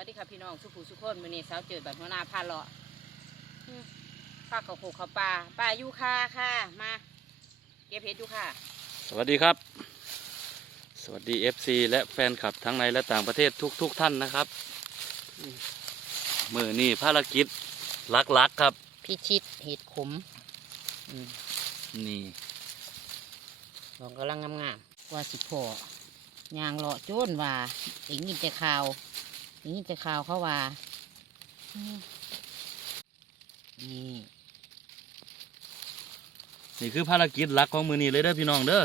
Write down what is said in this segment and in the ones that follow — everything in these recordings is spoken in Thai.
วัสดีค่ะพี่น้องสุภูสุคนมื้อนี้สาวเจิดบัดหัวหน้าพาเลาะอืมพาเขาโขกเขาปลาปลายูคาค่ะ มาเก็บเห็ดอยู่ค่ะ สวัสดีครับ สวัสดี FC และแฟนคลับทั้งในและต่างประเทศทุกทุกๆท่านนะครับมือนี่ภารกิจลักๆครับ พิชิตเห็ดขมอืมนี่ดอกกำลังงามๆว่าสิพอยางเลาะโจนว่าได้ยินแต่ข่าวได้ยิ นแต่ข่าวเขาว่าอืมนี่นี่คือภารกิจหลักของมือนี่เลยเด้อพี่น้องเด้อ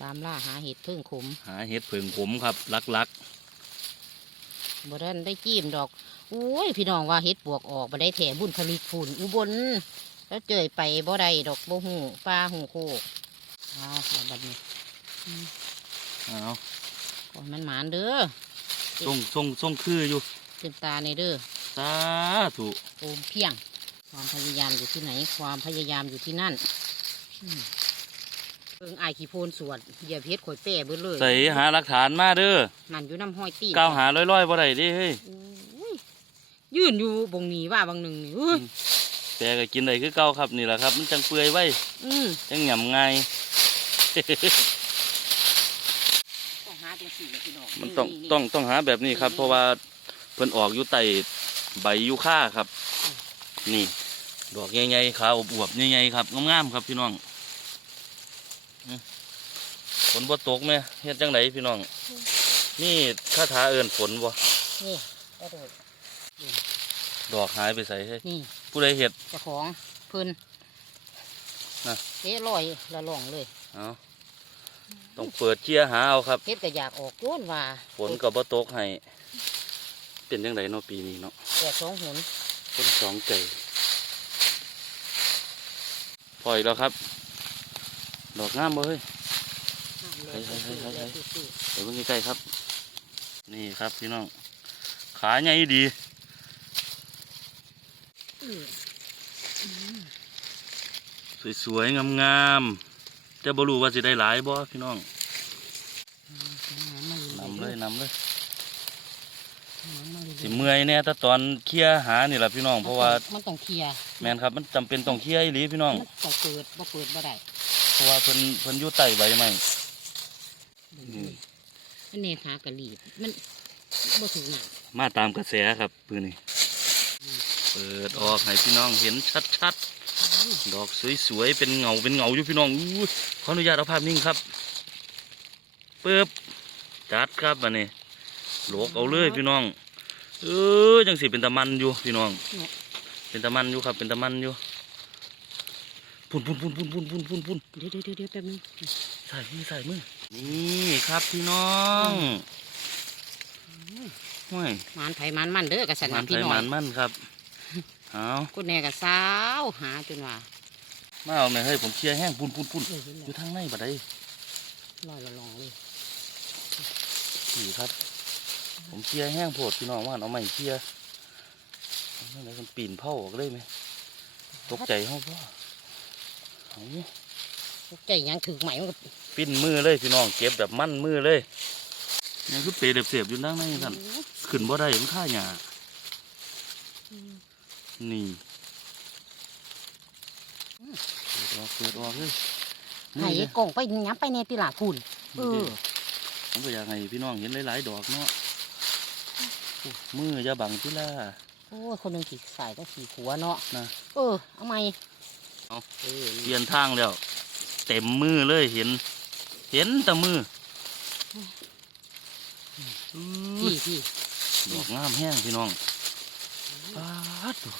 ตามล่าหาเห็ดเพิ่งขม หาเห็ดเผิงผมครับลักบ่ได้ได้จิ้มดอกอุ้ยพี่น้องว่าเห็ดปวกออกบ่ได้แถบุญผลิตฝุ่นอุบลแล้วเจยไปบ่ได้ดอกบ่หูปลาหูโคกอ้าวแล้วบัดนี้ๆเอาก่อนมันหมานเด้อ ทรงทรงทรงคืออยู่เต็มตาในเด้อสาธุโอมเพียง ความพยายามอยู่ที่ไหน ความพยายามอยู่ที่นั่นอืมเบิ่งอายขี้โพนสวนเหยียบเฮ็ดข่อยแป้เบิดเลยใส่หาหลักฐานมาเด้อนั่นอยู่น้ำห้อยตีนก้าวหาลอยๆบ่ได้เดิเฮ้ยอุ้ยยืนอยู่บงนี้ว่าบางหนึ่งนี่อุ้ยแต่ก็กินได้คือเก่าครับนี่แหละครับ มันจังเปื่อยไว้อืมจังหยำง่าย ต้องหาจังสี่เลยพี่น้อง มันต้องต้องต้องหาแบบนี้ครับ เพราะว่าเพิ่นออกอยู่ใต้ใบยูคาครับ นี่ ดอกใหญ่ๆขาวอวบๆใหญ่ๆครับงามๆครับพี่น้องอื้อฝนบ่ตกไหมเฮ็ดจังไดพี่น้อง นี่คาถาเอิ้นฝนบ่นี่กระโดดดอกหายไปใส่เฮ้ยนี่ผู้ใดเฮ็ดเจ้าของเพิ่นน่ะเอ๊ะลอยละล่องเลย เอา ต้องเปิดเชียร์หาเอาครับเฮ็ดก็อยากออกโย้นว่าฝนก็บ่ตกให้เป็นจังไดเนาะปีนี้เนาะแอกสองหนคนสองใจปล่อยแล้วครับดอกงามบ่เฮ้ยน้ำเลยเฮ้ยเฮ้ยเฮ้ยเฮ้ยตื้อเดี๋ยวเพิ่งใกล้ๆครับ นี่ครับพี่น้อง ขาใหญ่ดีๆอื้อสวยๆงามๆ จะบ่รู้ว่าสิได้หลายบ่พี่น้องน้ำมานำเลยนำเลยน้ำมาเลยสิเมื่อยแน่ถ้าตอนเคลียร์หานี่แหละพี่น้องเพราะว่ามันต้องเคลียร์แมนครับมันจำเป็นต้องเคลียร์อีหลีพี่น้องมันต้องเปิดบ่เปิดบ่ได้เพราะว่าเพิ่นเพิ่นอยู่ใต้ใบไม้อืมอันนี้ขากระลีบมันบ่ถึงหนักมาตามกระแสครับปืนนี่เปิดออกให้พี่น้องเห็นชัดๆ ดอกสวยๆ เป็นเงา เป็นเงาอยู่พี่น้องอู้ขออนุญาตเอาภาพนิ่งครับปึ๊บจัดครับอันนี้โหลกเอาเลยพี่น้อง เออจังสิเป็นตะมันอยู่พี่น้อง เป็นตะมันอยู่ครับ เป็นตะมันอยู่พุ่นพุ่นพุ่นพุ่นพุ่นพุ่นพุ่นพุ่นเดี๋ยวเดี๋ยวเดี๋ยวแป๊บนึงใส่มือใส่มือนี่ครับพี่น้องห้วยมานไผหมานมันเด้อกระสันมันนะไทพี่ยน้อมันมันครับ เอาคุณแน่กับสาวหาจนว่ามาเอาหน่อยเฮ้ยผมเคลียร์แห้งพุ่นพุ่นพุ่นเออเห็นอแล้วยู่ทางในบัดใดลอยละลองเลยสี่ครับ ผมเคลียร์แห้งโพดพี่น้องว่าเอาใหม่เคลียร์เอาอะไรมันปีนเผาออกได้ไหมตกใจเขาพ่อเอาใจยังถือไหมมันก็ปิ้นมือเลยพี่น้องเก็บแบบมั่นมือเลยยังคือเปรย์เสียบๆอยู่ด้านในท่านขึ้นบ่ได้มันค่าหยา นี่เปิดออกเปิดออกเลยให้กล่องไปย้ำไปในติลาคุณเออผมก็อยากให้พี่น้องเห็นหลายๆดอกเนาะโอ้มืออย่าบังที่ล่ะโอ้ยคนหนึ่งขี่สายก็ขี่หัวเนาะนะเออเอาไหมเอาเออเปลี่ยนทางแล้ว เต็มมือเลยเห็น เห็นแต่มืออื้อพี่พี่ดอกงามแห้งพี่น้องปาดดู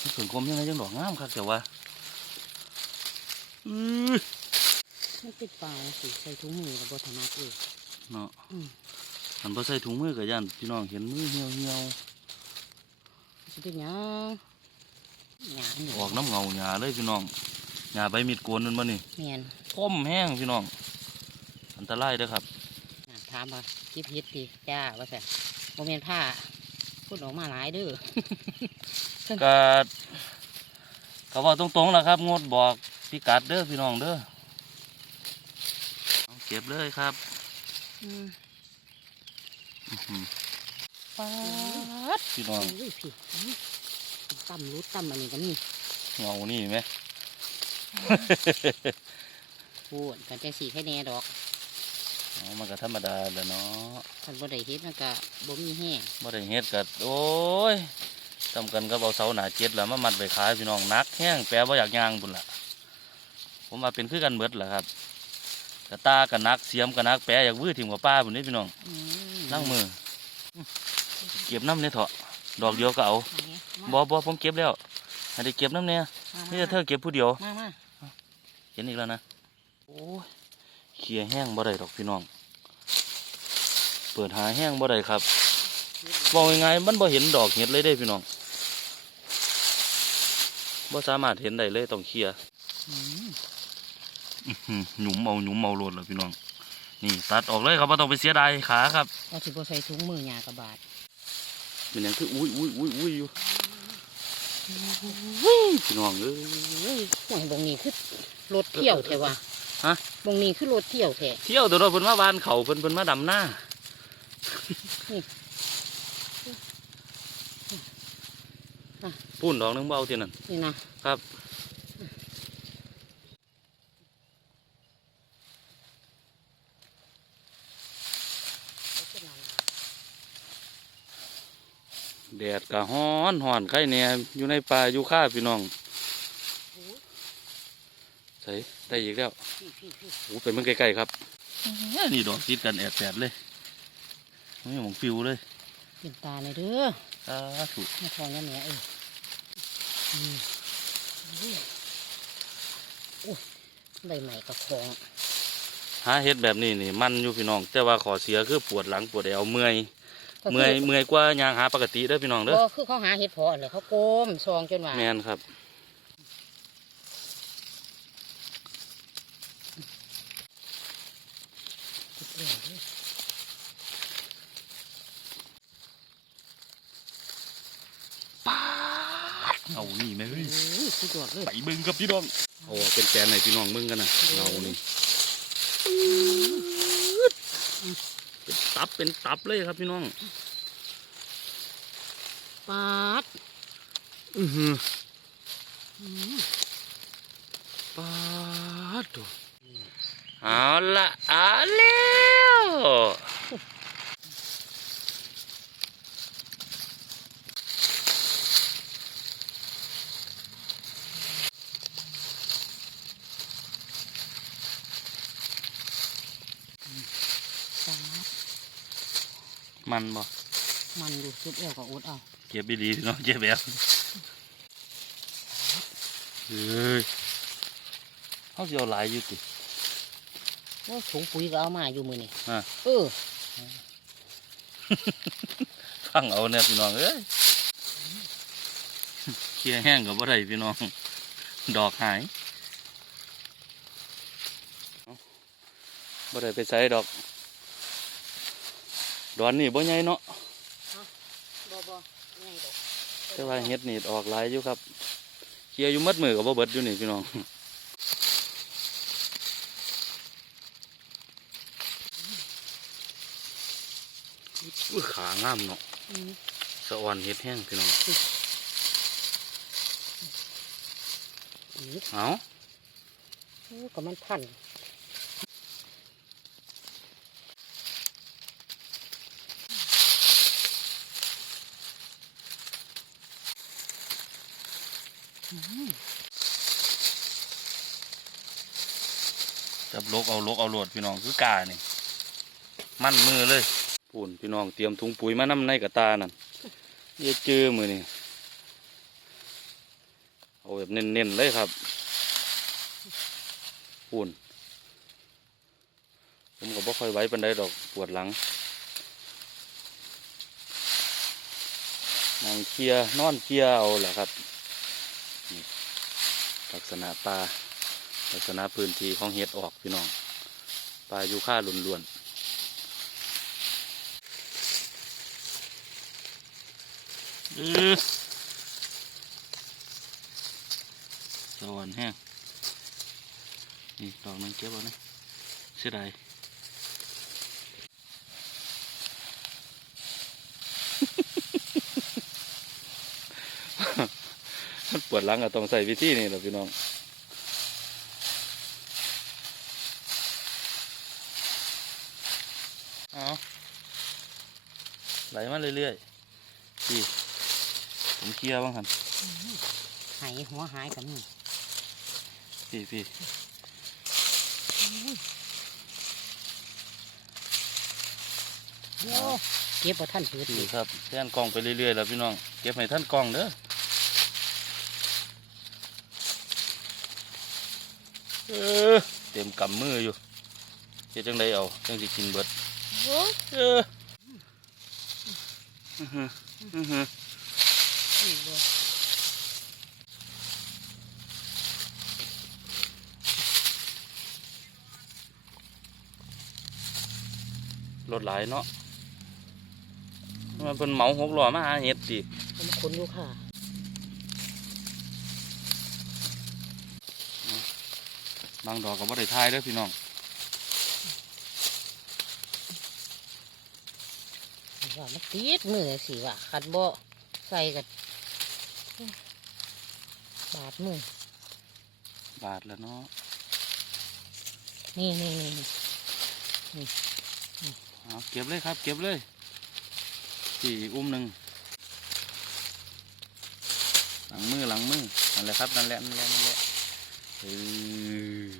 นี่ส่วนคมยังไงยังดอกงามครับแต่ว่าอื้อมันติดปลาสิใส่ถุงมือกับบถนัดเลยเนาะอืมอันพอใส่ถุงมือกับยันพี่น้องเห็นมือเหี่ยวเหี่ยวสิเป็นหยังหยังๆออกน้ำเงาหยาเลยพี่น้องหยาใบมีดโกนนั่นมานี่เมียนคมแห้งพี่น้อง อันตรายเด้อครับอะถามว่าคิดเฮ็ดดิจ้าว่าแต่โมเมนผ้าพูดออกมาหลายเด้อ ก็ก็บอกตรงๆแหละครับ งดบอกพิกัดเด้อพี่น้องเด้อเอาเก็บเลยครับอืมอื้อหือปาดพี่น้องอุ้ยพี่อื้อตั้มรู้ตั้มอันนี้กันนี่เงานี่ไหมพูดกันจังสีแค่แน่ดอกอ๋อมันก็ธรรมดาแหล้วเนาะคันบ่ได้เฮ็ดมันก็บ่มีแห้งบ่ได้เฮ็ดกัโอ้ย ทำกันกับเอาเสาหนาเจ็ดแล้วมามัดไปขายพี่น้องนักแห้งแปรบ่อยากย่างบุญละผมว่าเป็นคือกันเบิดแหละครับกระตากันนักเสียมกันนักแปรอยากวื้อถิ่มกับป้าบุญนี่พี่น้องอืมนั่งมือ เก็บน้ำเนี่ยเถอะดอกเดียวก็เอามาบ่บ่ผมเก็บแล้วให้ได้เก็บน้ำเนี่ยมานี่แต่เธอเก็บผู้เดียวมามาเห็นอีกแล้วนะโอ้ยเขี่ยแห้งบ่ได้ดอกพี่น้อง เปิดหาแห้งบ่ได้ครับบอกยังไงายๆมันบ่เห็นดอกเห็ดเลยเด้พี่น้อง บ่สามารถเห็นได้เลยต้องเคลียร์อืมอื้อหือหยุมเอาหยุมเอาโลดแล้วพี่น้อง นี่ตัดออกเลยครับบ่ต้องไปเสียดายขาครับเราสิบ่ใส่ถุงมือหยากระบาดเป็นอย่างคืออุ้ยอุ้ยอุ้ยอุ้ยอยู่พี่น้องเอ้ยห่วยบงนี้คือรถเที่ยวแท้ว่ะฮะบงนี้คือรถเที่ยวแท้เที่ยวตัวเราะเพิ่นมาบ้านเขาเพิ่นเพิ่นมาดำหน้า พูนดอกหนึงบ่เอาที่นั่นนี่นะครับแดดก็ฮ้อนฮ้อนไข่เนี่ยอยู่ในป่าอยู่ข้าพี่น้องใส่ได้อีกแล้วพี่พี่พี่โอ้เป็นมันใกล้ๆครับนี่ดอกติดกันแอบแปดเลยไม่มองฟิวเลยเป็นตาเลยเด้อสาธุมาทองยันเนี่ยเอออืมอุ้ยโอ้ย ใบใหม่กับของหาเฮ็ดแบบนี้นี่มันอยู่พี่น้อง แต่ว่าขอเสียคือปวดหลังปวดแอวเมื่อยเมื่อยเมื่อยกว่ายางหาปกติเด้อพี่น้องเด้อก็คือเขาหาเห็ดเพาะเลยเขาโกมซองจนว่าแมนครับ ป้าดเอานี่ไหมเฮ้ย โอ้ยสุดยอดเลย ไปเบิ่งกับพี่น้องเอาออกเป็นแกนไหนพี่น้องเบิ่งกันนะเงานี่เป็นตับเป็นตับเลยครับพี่น้องปาดอือหืออืมปาดตัวเอาละเอาแล้ว ปาด มันบ่มันอยู่สุดเอวกับอดเอาเก็บดีๆพี่น้องเก็บแบบเฮ้ยเขาสิเอาหลายอยู่ติว่าถุงปุ๋ยก็เอามาอยู่มือนี่อะเออฟังเอาเนี่ยพี่น้องเอ้ยเคลียร์แห้งกับบ่ได้พี่น้อง ดอกหายเอาบ่ได้ไปใส่ดอก ดอนนี่บ่ใหญ่เนาะบ่บ่ไงดอกแต่ว่าเฮ็ดนี่ออกหลายอยู่ครับเคลียร์อยู่มัดมือกับบ่เบิดอยู่นี่พี่น้องอุ้ยขางามเนาะอืมสะออนเฮ็ดแห้งพี่น้องอีกเอาโอ้ก็มันพัน จับลกเอาลกเอาโหลดพี่น้องคือกานี่มั่นมือเลยปูนพี่น้องเตรียมถุงปุ๋ยมานำในกระตานั่นเยเจอมือนี่เอาแบบเน้นๆเลยครับปูนผมก็บ่ค่อยไหวปันไดดอกปวดหลังนางเคลียร์นอนเคลียร์เอาแหละครับลักษณะปลา ลักษณะพื้นที่ของเห็ดออกพี่น้องปลายูค่าหล้วนๆอือสวรรค์แห้งนี่ตอกมันเก็บเอานะเสียดายปวดหลังก็ต้องใส่วิธีนี่แหละพี่น้อง มาเรื่อยๆพี่ผมเคลียร์บ้างครับหายหัวหายกันนี่พี่พี่โอ้เก็บบ่ท่านผืดพี่อีกครับแท่นกล้องไปเรื่อยๆแล้วพี่น้อง เก็บให้ท่านกล้องเด้อเออเต็มกำมืออยู่เฮ็ดจังไดเอาจังสิกินเบิดโอ้ยเอออื้อหืออื้อหือนี่บ่รถหลายเนาะมันเป็นเหมาหกล้อมาหาเห็ดดิมันคนอยู่ค่ะบางดอกก็บ่ได้ทายเด้อพี่น้อง ว่า มันติดมือสิว่าขัดบ่ใส่กับบาดมือบาทแล้วเนาะนี่นี่นี่นี่เอาเก็บเลยครับ เก็บเลยสี่อุ้มหนึ่งหลังมือหลังมือนั่นแหละครับนั่นแหละนั่นแหละนั่นแหละเออ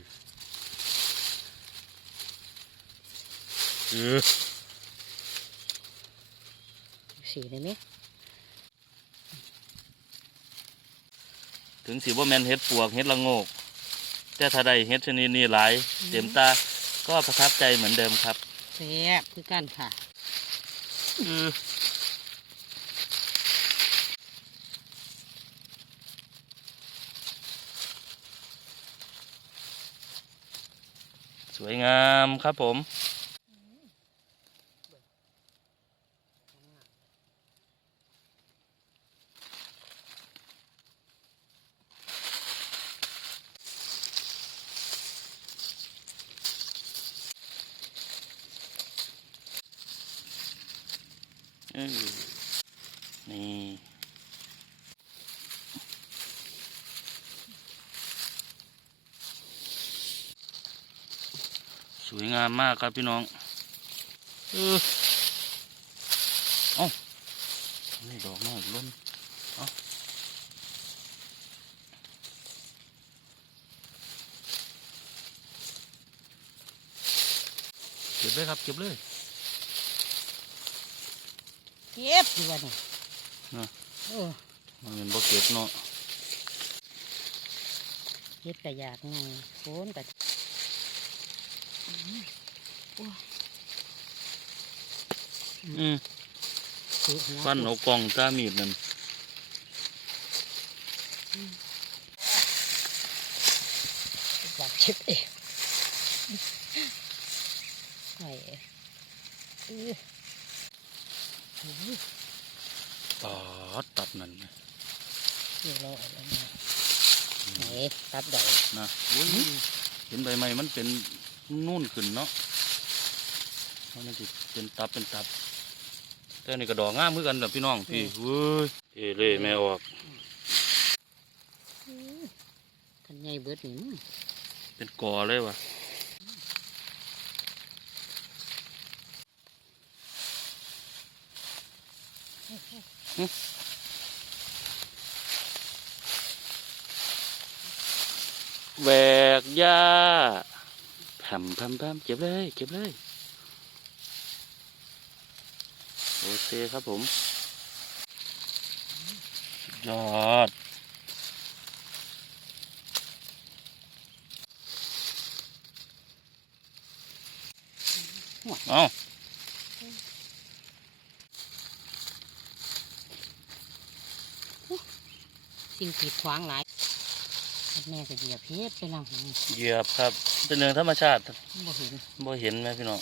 เออ สีได้ไหมถึงสีบ่แมนเฮ็ดปวกเฮ็ดละโงก แต่ถ้าได้เฮ็ดชนิดนี้หลายเต็มตาก็ประทับใจเหมือนเดิมครับแซ่บคือกันค่ะเออสวยงามครับผม เออนี่สวยงามมากครับพี่น้องเออเอานี่ดอกมากล้นเอาเก็บเลยครับ เก็บเลย เก็บอยู่วะนี่น่ะโอ้มันเป็นบ่เก็บเนาะเก็บกระยากไงโคนกระอืมถือหัวฟันเอากล่องตามีดนั่นอยากเก็บเองไอ้เออโอ้ย ตอดตัดนั่นไงเรียบร้อยแล้วนะไหนตัดดอกนะอุ้ยเห็นใบไม้มันเป็นนุ่นขึ้นเนาะมันจะเป็นตับเป็นตับ แต่นี่กระดอกงามคือกันแบบพี่น้องพี่เว้ยเอเล่แม่ออกกันใหญ่เบิดนี่มึงเป็นกอเลยวะ แหวกหญ้าแผ่มแผ่มแผ่มเก็บเลย เก็บเลย โอเคครับผมสุดยอด เอา สิ่งกีดขวางหลายแม่ก็เหยียบเพชรไปลังเหยียบครับ เป็นเรื่องธรรมชาติบ่เห็นบ่เห็นไหมพี่น้อง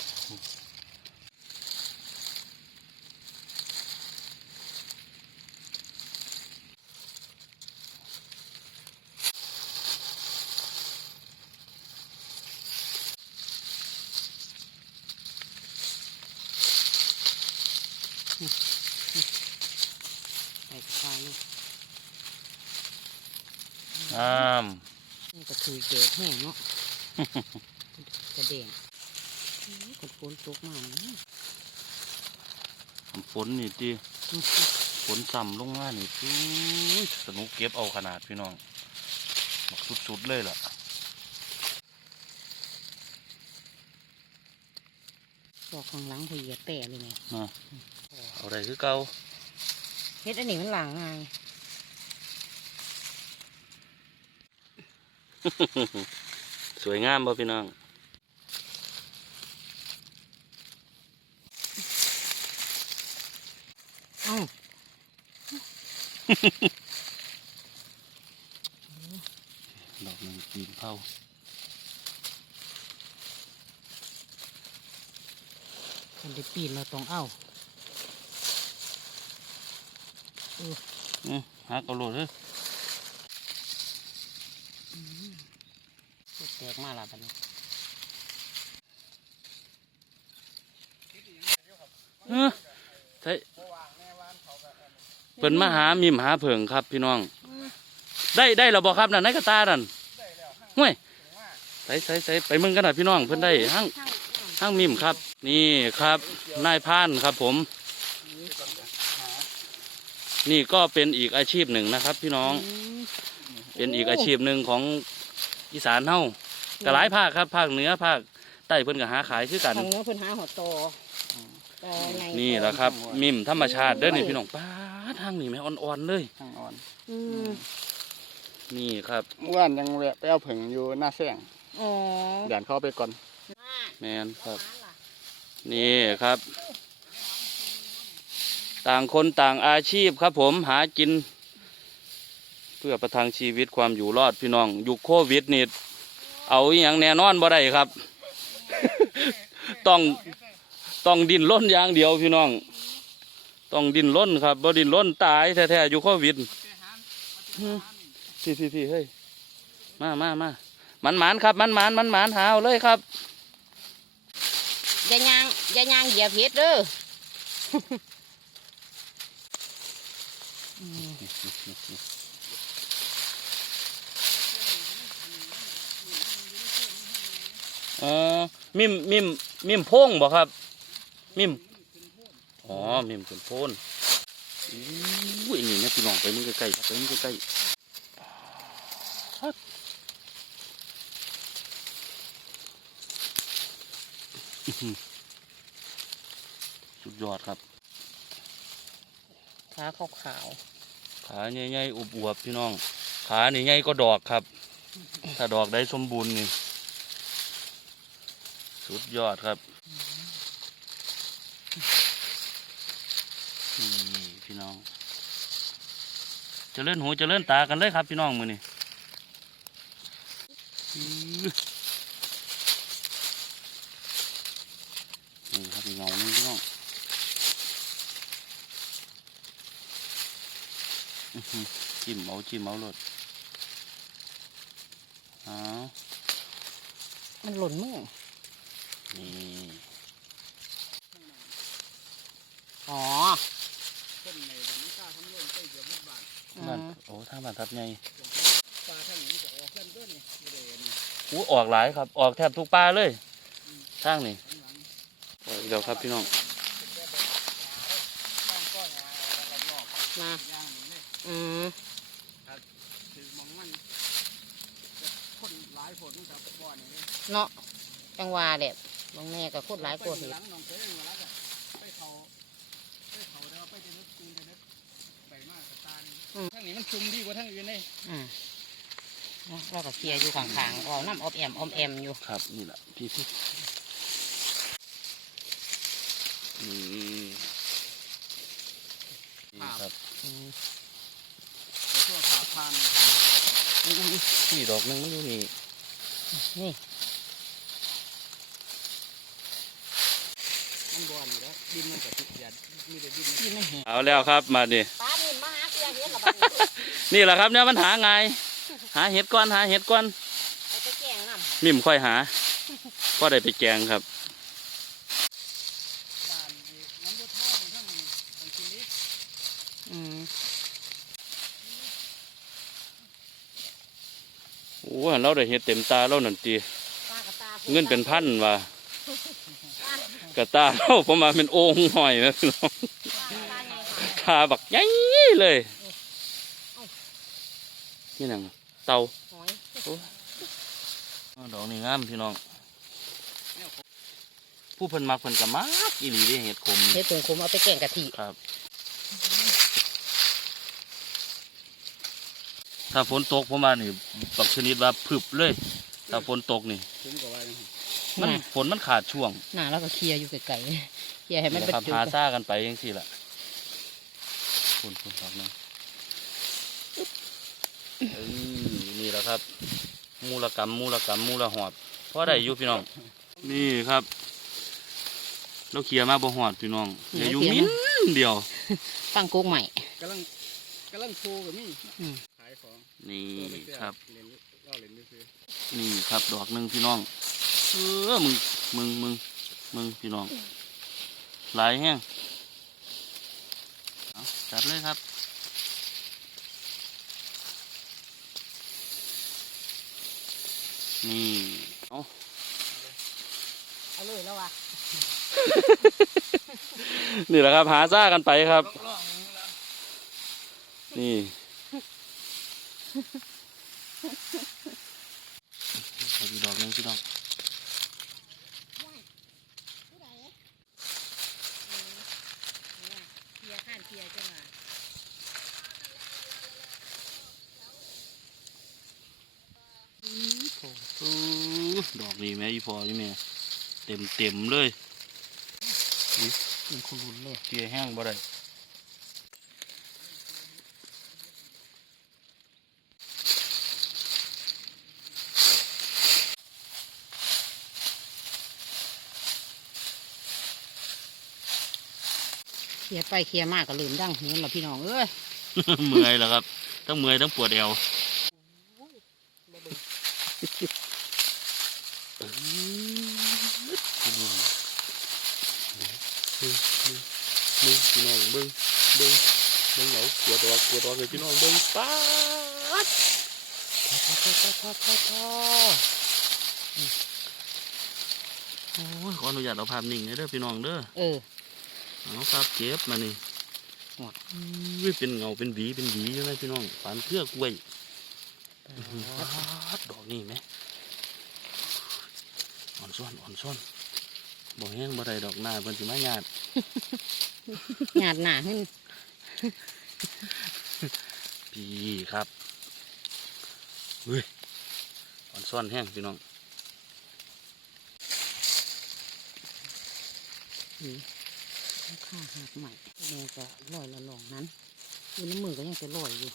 ไปไปลูก งามนี่ก็ถือเกดแห้งเนาะกระเด้งกดฝนตกมานี่ฝนนี่ดิฝนซ้ำลงมานี่อุ้ยสนุกเก็บเอาขนาดพี่น้องบักสุดๆเลยล่ะดอกข้างหลังพเหยียดแปะเลยไงนะเอาได้คือเก่าเฮ็ดอันนี้มันหลังไง สวยงามบ่พี่น้องเอ้าดอกหนึ่งปีนเผาคนได้ปีนเราต้องเอาอือหักเอาโลดเลย แตกมาและบัดนี้ เออใช่เพิ่นมาหามิมหาเผิงครับ พี่น้อง ได้ได้แล้วบ่ครับนั่นในกระตานั่นห่วยใส่ใส่ใส่ไปมึงกันหน่อยพี่น้องเพิ่นได้ห้างห้างมิมครับ นี่ครับนายพรานครับ ผม นี่ก็เป็นอีกอาชีพหนึ่งนะครับ พี่น้อง เป็นอีกอาชีพหนึ่งของอีสานเฮากระหลายภาคครับภาคเหนือภาคใต้เพิ่นก็หาขายคือกันทางเนื้อเพิ่นหาหัวโตโตไงนี่แหละครับ มิมธรรมชาติเด้อนี่พี่น้องป้าด ทางนี่แม่อ่อนๆเลยทางอ่อนอืมนี่ครับเมื่อวานยังแวะไปเอาผึ่งอยู่หน้าแซงอ๋อเดี๋ยวเข้าไปก่อนแมนครับ นี่ครับ ต่างคนต่างอาชีพครับ ผมหากิน เพื่อประทังชีวิตความอยู่รอดพี่น้องยุคโควิดนี่เอาอหย่างแน่นอนบ่ได้ครับ ต้องต้องดิ้นล้นอย่างเดียวพี่น้อง ต้องดิ้นล้นครับบ่ดิ้นล้นตายแท้ๆอยู่โควิดพี่พี่พี่เฮ้ยมามามามันหมานครับ มันหมานมันหมานหาเอาเลยครับอย่ายางอย่ายางเหยียบเฮ็ดเด้ออืมเออมิมมิมมิมโพงบ่ครับ มิม อ๋อมิมเป็นโพนอู้ยนี่นะพี่น้องไปมึงใกล้ๆครับไปมึงใกล้ๆฮัดอื้อหือสุดยอดครับขาขาวขาใหญ่ๆอวบๆพี่น้อง ขานี่ใหญ่ก็ดอกครับ ถ้าดอกได้สมบูรณ์นี่ สุดยอดครับ นี่พี่น้องเจะเลื่อนหูเจะเลื่อนตากันเลยครับ พี่น้องมือนี่นี่ครับพี่เงานี่พี่น้องอื้อหือจิ้มเอาจิ้มเอาโลดเอาๆมันหล่นมือนี่ อ๋อ บาทอืบ้านมโอ้ทางบ้านทับใหญ่ปลาทางนี้จะออกเพื่อนด้วยนี่ไม่ได้นี่อู้ออกหลายครับ ออกแทบทุกปลาเลยทางนี่ข้างหลังออกเดี๋ยวครับพี่น้องข้างก้อนยางแล้วรอบนะๆยางนี่เนี่ยอืมถือมองมันแต่คนหลายผลกับบ่อนี่เลยเนาะจังหวะเด็ดบางแม่ก็พูดหลายกว่าเห็ดไปหลังน้ ทางนี้มันชุมดีกว่าทางอื่นเลยอืมเราก็เคลียร์อยู่ข้างๆเอาน้ำออมแอมออมแอมอยู่ ครับนี่แหละพี่พี่นี่นี่ครับอืมแต่ตัวผ่าพานอุ๊ยนี่ดอกหนึงมันอยู่นี่ๆนี่มันบ่อนี่แล้วดินมันกับติดหยัดมีแต่ดินที่มันเห็นเอาแล้วครับมาดิป นี้นี่แหละครับเนี่ยมันหาไงายหาเห็ดก้อนหาเห็ดก้อนไปไปแกงน้ำมิมค่อยหาก็ได้ไปแกงครับบ้านนี่น้ำบัวทองทั้งทั้งชีวิตอืมอ้ยเราได้เห็ดเต็มตาเรานั่นตีปลากระตาเงินเป็นพันว่ะกระตาเราประมาณเป็นโอ่งหอยนะพี่น้องปลากระตาไงค่ะทาบักใหญ่เลย นี่นังเตาหอยอ้าวดอกนี่งามพี่น้องผู้เพิ่นมักเพิ่นก็มักอีหลีเด้เห็ดขมเฮ็ดถุงคุมเอาไปแกงกะทิครับ ถ้าฝนตกผมว่านี่บักชนิดว่าพึบเลย ถ้าฝนตกนี่ผมก็ว่าอย่างนี้มันน่ะฝนมันขาดช่วงหน้าแล้วก็เคลียร์อยู่ไกลๆเคลียร์ให้มันนี่เป็นแหละครับจุดหาซ่ากันไปยังสี่ละฝนฝนครับนะเอ้ย นี่แหละครับ มูลกรรมมูลกรรมมูลหอดเพราะได้อยู่พี่น้อง นี่ครับ เราเคลียร์มาบ่หอดพี่น้องเหลืออยู่มิ้นเดียวตั้งกุ๊กใหม่กำลังกำลังโชว์กับมี่อืมขายของนี่ตัวไม่เชื่อครับเล่นก็เล่นไม่ซื้อนี่ครับดอกหนึ่งพี่น้องเออมึงมึงมึงมึงพี่น้องหลายแห้งเอาจัดเลยครับ นี่เอาเอาเลยแล้ววะนี่แหละครับ หาซ่ากันไปครับลองๆแล้วนี่ เอาอีกดอกหนึงพี่น้อง เคลียร์ข้านเคลียร์จังหวะ เออดอกนี้แม่ อีพอนี่แม่เต็มเต็มๆเลยเป็นคนรุนเลยเกียแห้งบ่ได้เคลียร์ไปเคลียร์มากก็ลืมดังเห็นแล้วพี่น้องเอ้ยเมื่อยแล้วครับทั้งเมื่อยทั้งปวดเอวเออพี่น้องเบิ้งเบิ้ง พี่น้องเบิ้งเบิ้งเบิ้งเอาปวดออกปวดออกเลยพี่น้องเบิ้งป๊าดพอพอพอพอพอพออืมโอ้ยขออนุญาตเอาภาพนิ่งหน่อยเด้อพี่น้องเด้อเออเอาครับเก็บมานี่หมดอุ้ยเป็นเงาเป็นหวีเป็นหวีใช่ไหมพี่น้องปานเครือกล้วยปาดดอกนี่ไหมอ่อนซ้อนอ่อนซ้อนบ่แห้งบ่ได้ดอกหน้าเพิ่นสิมาหยาด หยาดหนาขึ้นพี่ครับเฮ้ยอ่อนซ้อนแห้งพี่น้องข้าหักใหม่แม่จะลอยละลองนั้นคือน้ำมือก็ยังจะลอยอยู่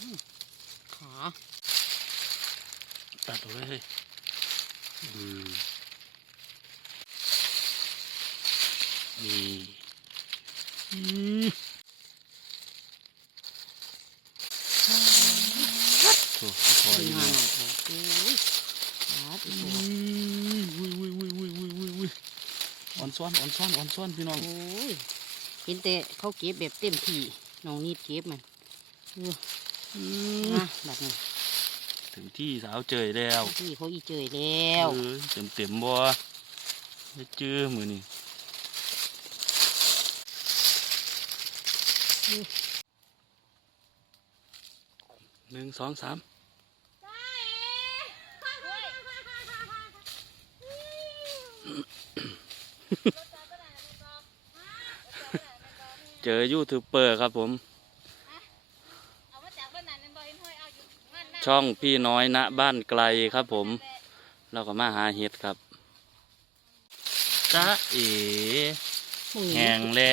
อืมขา ตัดเอา ไว้เลยอืมนี่อืมโถ่พอเป็นอยู่งาแม่นออกโอ้ยขาดอีกอุ้ตัวยอุ้ยอุ้ยอุ้ยอุ้ยอุ้ยอุ้ยอุ้ยอ่อนซ้อนอ่อนซ้อนอ่อนซ้อนพี่น้องโอ้ยเห็นแต่เขาเก็บแบบเต็มที่น้องนิดเก็บมันเอออืมมาแบบนี้ ถึงที่สาวเจยแล้วที่เขาอีเจยแล้วเออเต็มเต็มๆบ่ได้เจอมือนี่หนึ่งสองสามเจอยูทูบเบอร์ครับผม ช่องพี่น้อยณบ้านไกลครับผม เราก็มาหาเห็ดครับจ้าเอ๋พรุ่งนี้แห้งแล้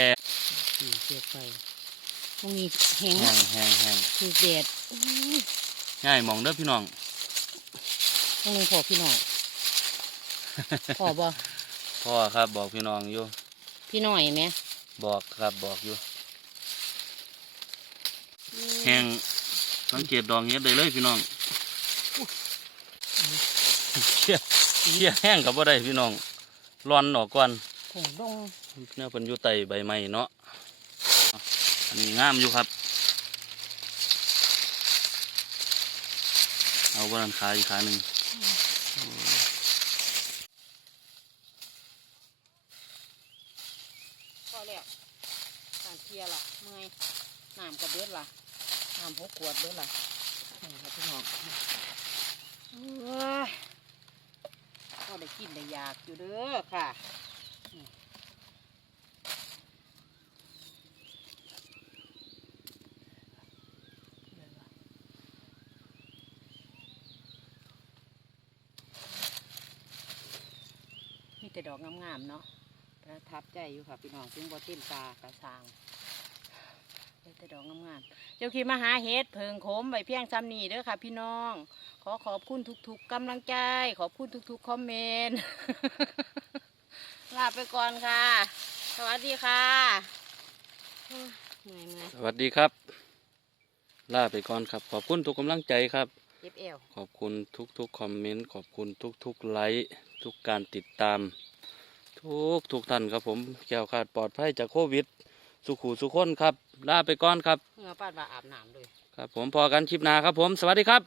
อืมเสียไปพรุ่งนี้แห้งแห้งแห้งแห้งคือแดดอู้ยง่ายมองเด้อพี่น้องพรุ่งนี้พอพี่น้องพอบ่พ่อครับบอกพี่น้องอยู่ พี่น้อยไหมบอกครับบอกอยู่แห้ง สังเกตดอกเห็ดได้เลยพี่น้องเชี่ยเชี่ยแห้งกับบ่ได้พี่น้องร่อนออกก่อนผงดงเนี่ยเพิ่นอยู่ใต้ใบไม้เนาะอะอันนี้งามอยู่ครับ เอาบนันขาอีกขาหนึ่ง พอแล้วการเคลียร์ละเมื่อยน้ำกระเบิดละน้ำ หกขวดเบิดละนี่ครับพี่น้องเอ้ยก็ได้กินได้อยากอยู่เด้อค่ะนี่มีแต่ดอกงามๆเนาะประทับใจอยู่ค่ะ พี่น้องซึ่งบ่เต้นตากระสร้างได้แต่ดอกงามๆ เจ้าขี่มาหาเฮ็ดเพิงโขมใบเพียงซ้ำนี่เด้อค่ะ พี่น้อง ขอขอบคุณทุกๆกำลังใจ ขอบคุณทุกๆคอมเมนต์ลาไปก่อนค่ะ สวัสดีค่ะเฮ้ยเหนื่อยเหนื่อยสวัสดีครับ ลาไปก่อนครับ ขอบคุณทุกกำลังใจครับเจ็บเอวขอบคุณทุกๆคอมเมนต์ขอบคุณทุกๆไลค์ทุกการติดตาม ทุกทุกท่านครับผมแก้วขาดปลอดภัยจากโควิด สุขูสุขคนครับ ลาไปก่อนครับเหงื่อปาดว่าอาบน้ำเลยครับ ผมพอกันคลิปหน้าครับผม สวัสดีครับ